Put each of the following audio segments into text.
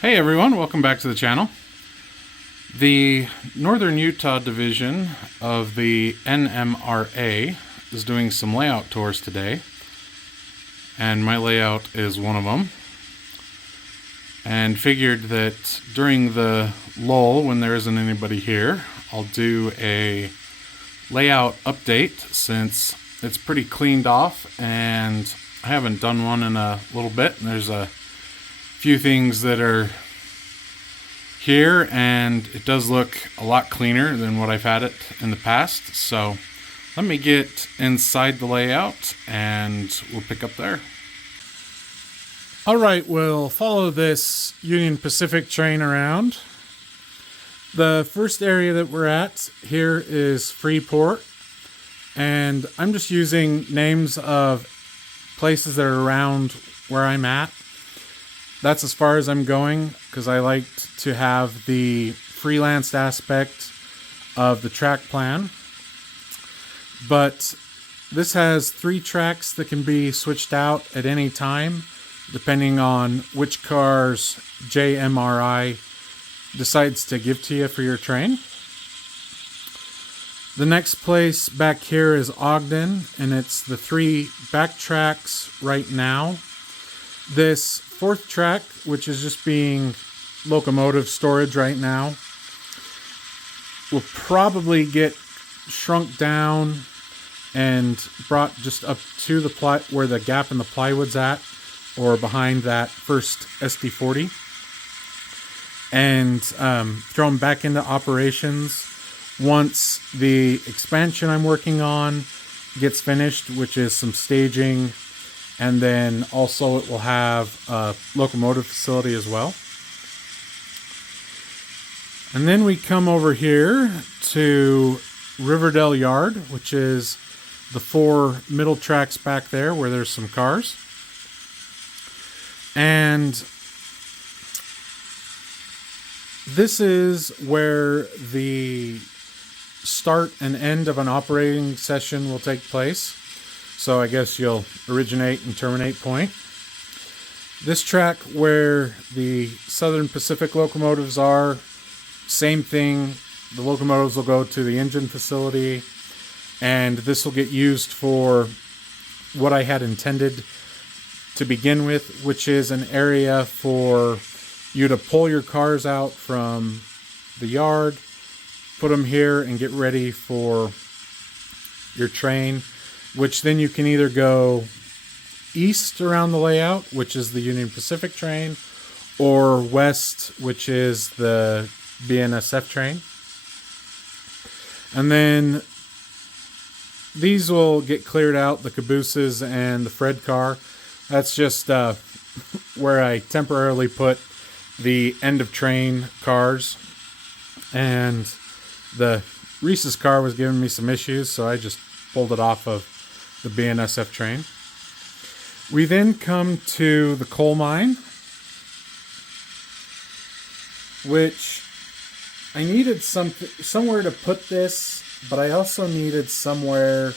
Hey everyone, welcome back to the channel. The Northern Utah division of the NMRA is doing some layout tours today, and my layout is one of them. And figured that during the lull, when there isn't anybody here, I'll do a layout update since it's pretty cleaned off and I haven't done one in a little bit. And there's a few things that are here, and it does look a lot cleaner than what I've had it in the past. So let me get inside the layout and we'll pick up there. Alright, we'll follow this Union Pacific train around. The first area that we're at here is Freeport, and I'm just using names of places that are around where I'm at. That's as far as I'm going because I like to have the freelanced aspect of the track plan. But this has 3 tracks that can be switched out at any time depending on which cars JMRI decides to give to you for your train. The next place back here is Ogden, and it's the 3 back tracks right now. This 4th track, which is just being locomotive storage right now, will probably get shrunk down and brought just up to the where the gap in the plywood's at, or behind that first SD40, and thrown back into operations once the expansion I'm working on gets finished, which is some staging. And then also it will have a locomotive facility as well. And then we come over here to Riverdale Yard, which is the 4 middle tracks back there where there's some cars. And this is where the start and end of an operating session will take place. So I guess you'll originate and terminate point. This track where the Southern Pacific locomotives are, same thing. The locomotives will go to the engine facility, and this will get used for what I had intended to begin with, which is an area for you to pull your cars out from the yard, put them here, and get ready for your train, which then you can either go east around the layout, which is the Union Pacific train, or west, which is the BNSF train. And then these will get cleared out, the cabooses and the Fred car. That's just where I temporarily put the end of train cars. And the Reese's car was giving me some issues, so I just pulled it off of the BNSF train. We then come to the coal mine, which I needed somewhere to put this, but I also needed somewhere,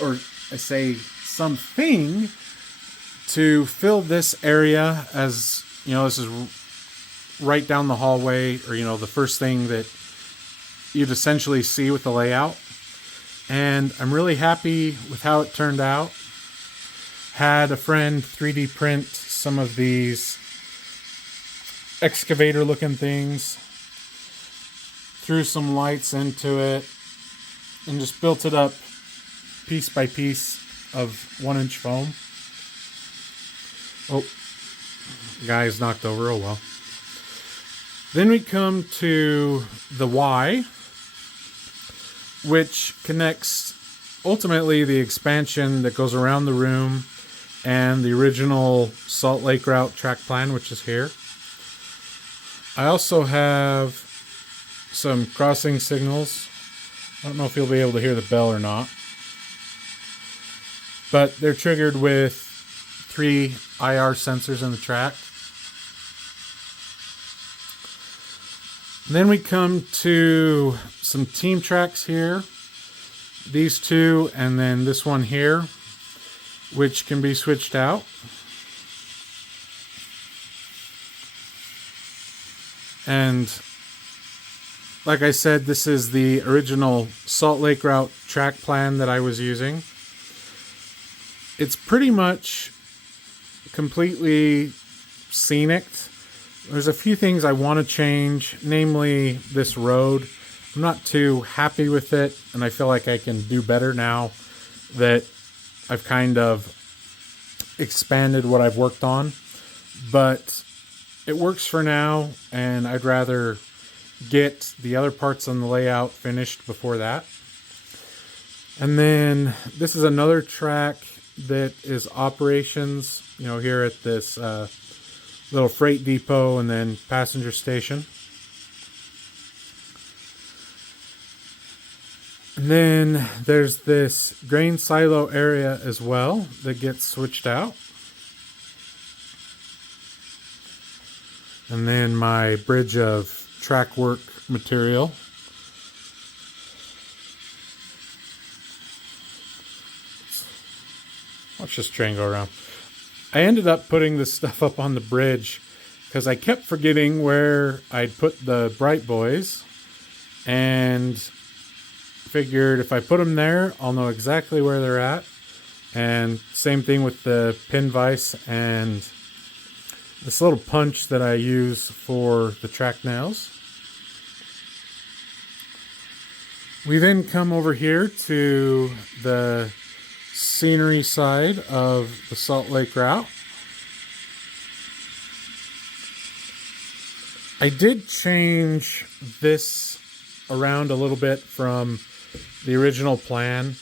or I say something, to fill this area. As you know, this is right down the hallway, or the first thing that you'd essentially see with the layout. And I'm really happy with how it turned out. Had a friend 3D print some of these excavator looking things, threw some lights into it, and just built it up piece by piece of 1-inch foam. Oh, the guy's knocked over. Oh well. Then we come to the Y, which connects ultimately the expansion that goes around the room and the original Salt Lake route track plan, which is here. I also have some crossing signals. I don't know if you'll be able to hear the bell or not, but they're triggered with 3 IR sensors in the track. Then we come to some team tracks here. These 2, and then this one here, which can be switched out. And like I said, this is the original Salt Lake route track plan that I was using. It's pretty much completely scenic. There's a few things I want to change, namely this road. I'm not too happy with it, and I feel like I can do better now that I've kind of expanded what I've worked on. But it works for now, and I'd rather get the other parts on the layout finished before that. And then this is another track that is operations, here at this little freight depot and then passenger station. And then there's this grain silo area as well that gets switched out. And then my bridge of track work material. Watch this train go around. I ended up putting this stuff up on the bridge because I kept forgetting where I'd put the bright boys, and figured if I put them there, I'll know exactly where they're at. And same thing with the pin vise and this little punch that I use for the track nails. We then come over here to the scenery side of the Salt Lake route. I did change this around a little bit from the original plan.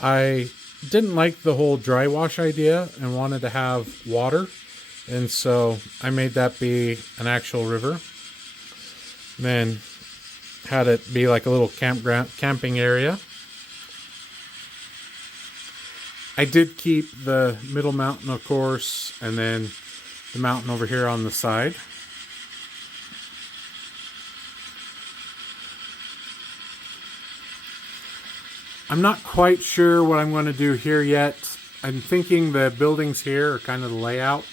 I didn't like the whole dry wash idea and wanted to have water, and so I made that be an actual river. And then had it be like a little camping area. I did keep the middle mountain, of course, and then the mountain over here on the side. I'm not quite sure what I'm going to do here yet. I'm thinking the buildings here are kind of the layout,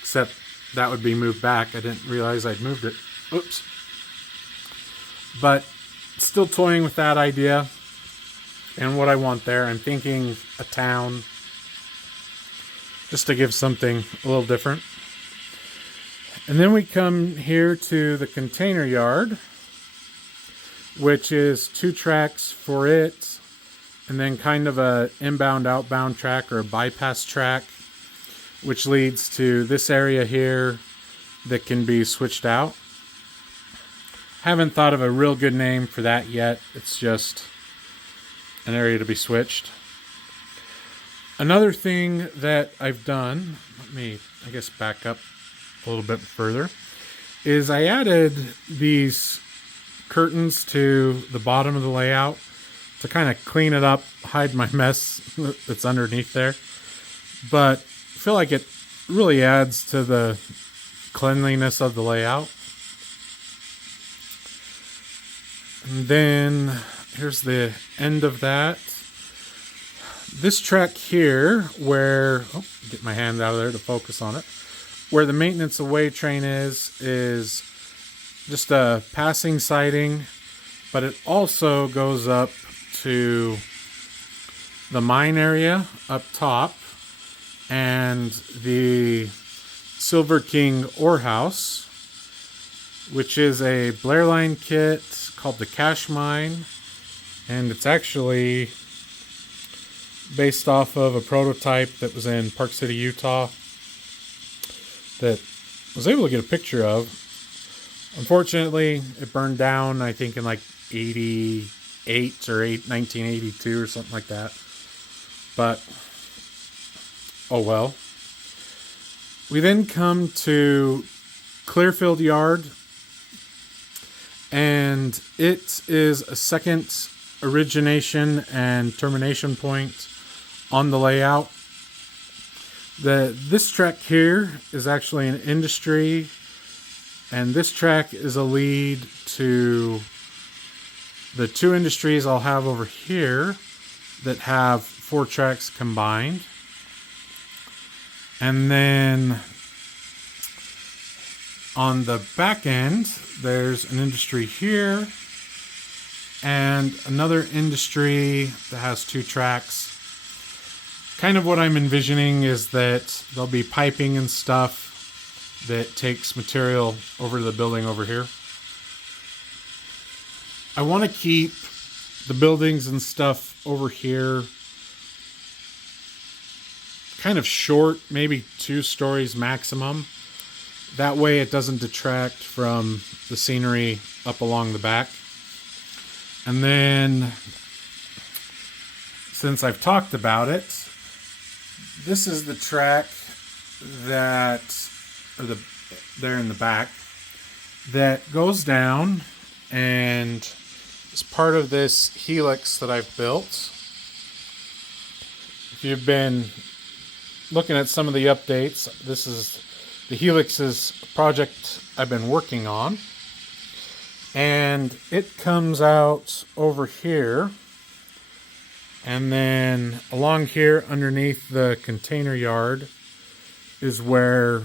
except that would be moved back. I didn't realize I'd moved it. Oops. But still toying with that idea and what I want there. I'm thinking a town, just to give something a little different. And then we come here to the container yard, which is 2 tracks for it, and then kind of a inbound outbound track or a bypass track, which leads to this area here that can be switched out. Haven't thought of a real good name for that yet. It's just an area to be switched. Another thing that I've done, let me, I guess, back up a little bit further, is I added these curtains to the bottom of the layout to kind of clean it up, hide my mess that's underneath there. But I feel like it really adds to the cleanliness of the layout. And then here's the end of that. This track here where, get my hand out of there to focus on it, where the maintenance away train is just a passing siding, but it also goes up to the mine area up top and the Silver King ore house, which is a Blair Line kit called the Cash Mine, and it's actually based off of a prototype that was in Park City, Utah, that I was able to get a picture of. Unfortunately, it burned down, I think, in like 88 or 1982 or something like that. But, oh well. We then come to Clearfield Yard, and it is a second origination and termination point on the layout. This track here is actually an industry, and this track is a lead to the 2 industries I'll have over here that have 4 tracks combined. And then on the back end, there's an industry here and another industry that has 2 tracks. Kind of what I'm envisioning is that there'll be piping and stuff that takes material over to the building over here. I want to keep the buildings and stuff over here kind of short, maybe 2 stories maximum. That way it doesn't detract from the scenery up along the back. And then, since I've talked about it, this is the track that, there in the back, that goes down and is part of this Helix that I've built. If you've been looking at some of the updates, this is the Helix's project I've been working on. And it comes out over here. And then along here underneath the container yard is where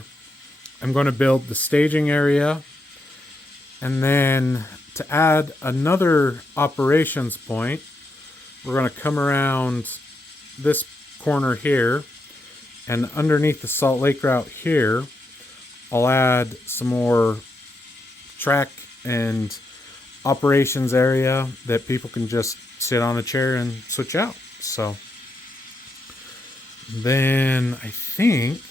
I'm going to build the staging area. And then to add another operations point, we're going to come around this corner here, and underneath the Salt Lake route here, I'll add some more track and operations area that people can just sit on a chair and switch out. So then I think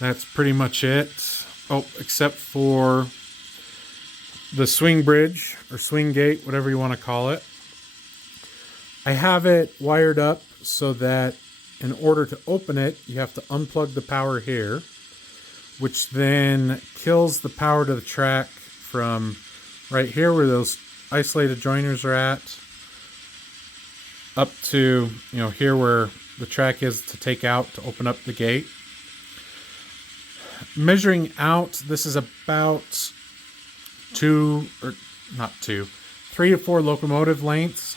that's pretty much it. Oh, except for the swing bridge or swing gate, whatever you want to call it. I have it wired up so that in order to open it, you have to unplug the power here, which then kills the power to the track from right here where those isolated joiners are at, up to, here where the track is to take out to open up the gate. Measuring out, this is about 3 to 4 locomotive lengths.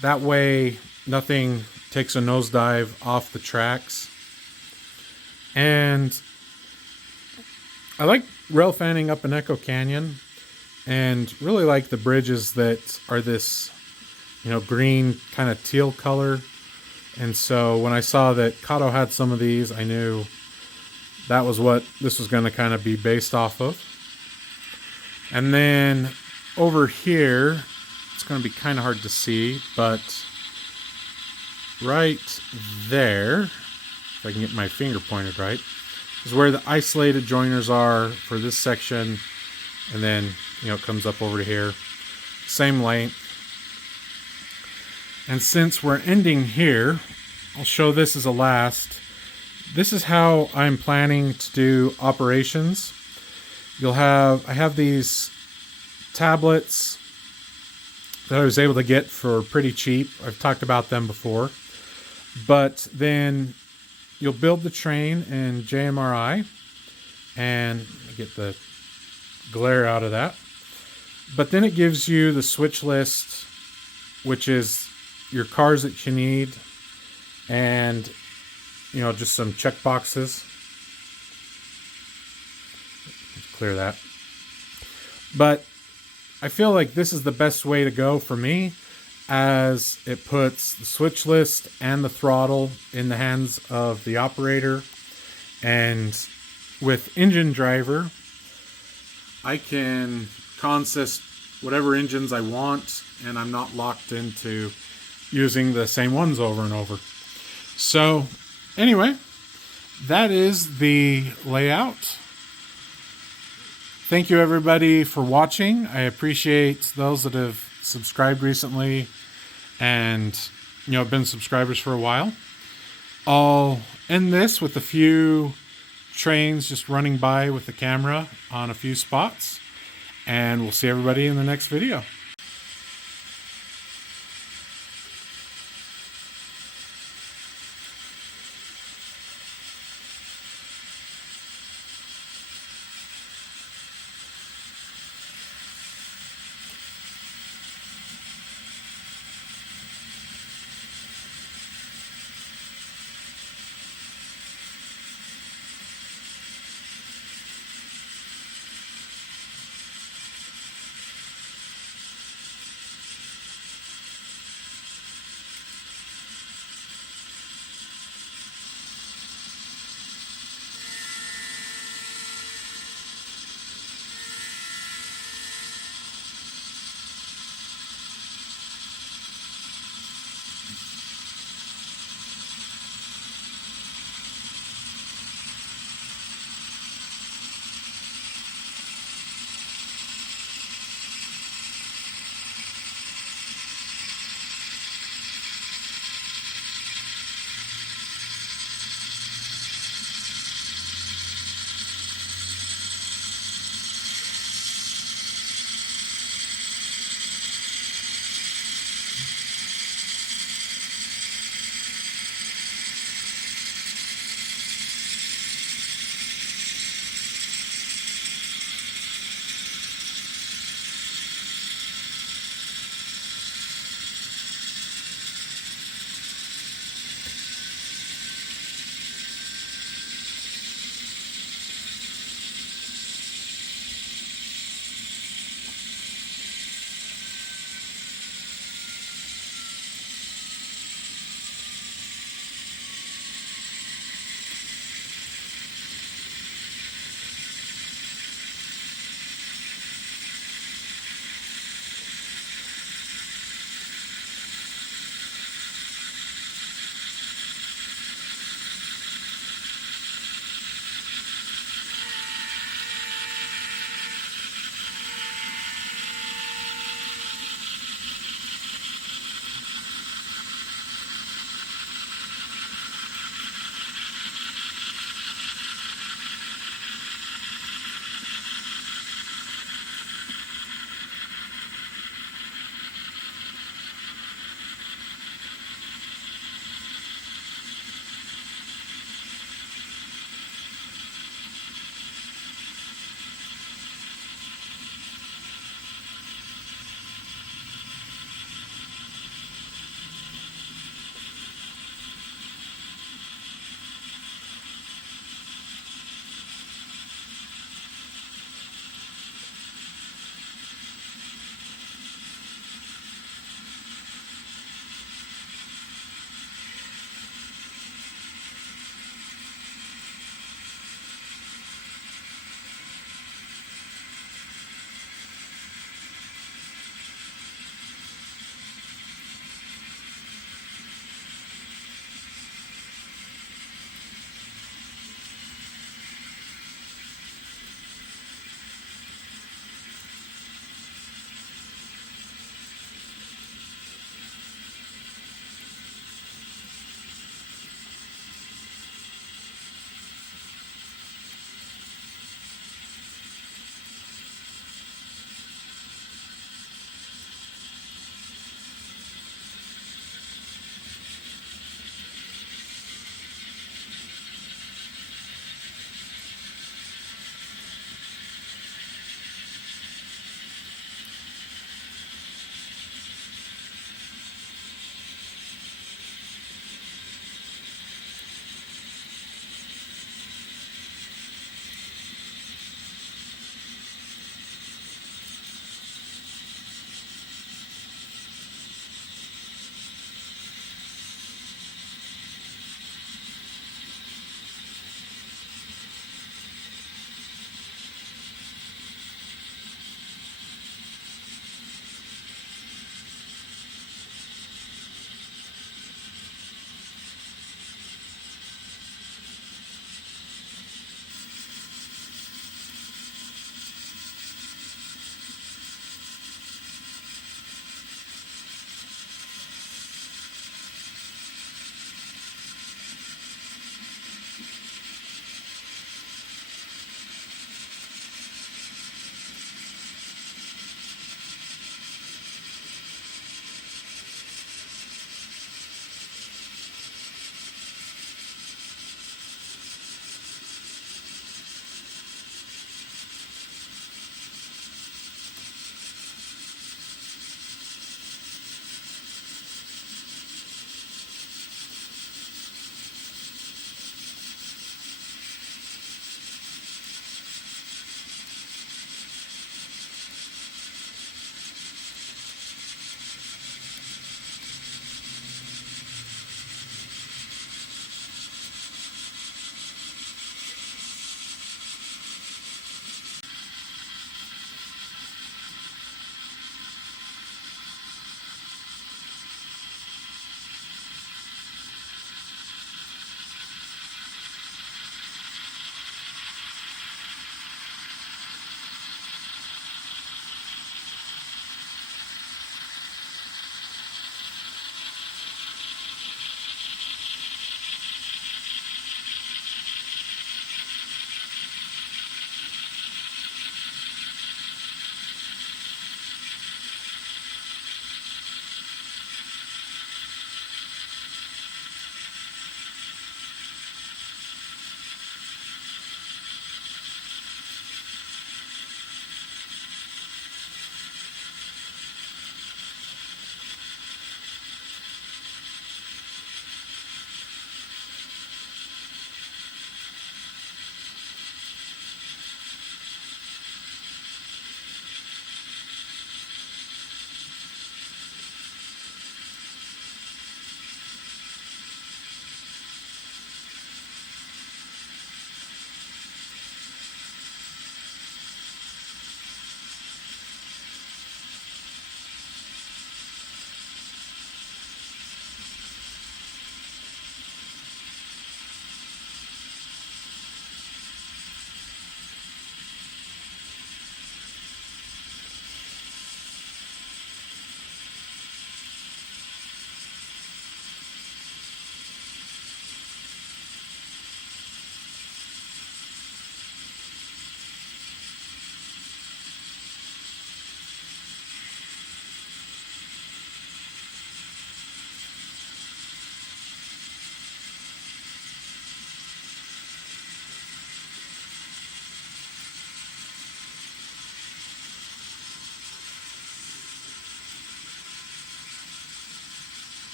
That way nothing takes a nosedive off the tracks. And I like rail fanning up in Echo Canyon, and really like the bridges that are this, green kind of teal color. And so when I saw that Kato had some of these, I knew that was what this was going to kind of be based off of. And then over here, it's going to be kind of hard to see, but right there, if I can get my finger pointed right, is where the isolated joiners are for this section. And then, it comes up over to here. Same length. And since we're ending here, I'll show this as a last. This is how I'm planning to do operations. I have these tablets that I was able to get for pretty cheap. I've talked about them before. But then you'll build the train in JMRI, and get the glare out of that. But then it gives you the switch list, which is your cars that you need, and just some check boxes. Let's clear that. But I feel like this is the best way to go for me, as it puts the switch list and the throttle in the hands of the operator. And with Engine Driver, I can consist whatever engines I want, and I'm not locked into using the same ones over and over. So anyway, that is the layout. Thank you everybody for watching. I appreciate those that have subscribed recently and been subscribers for a while. I'll end this with a few trains just running by with the camera on a few spots, and we'll see everybody in the next video.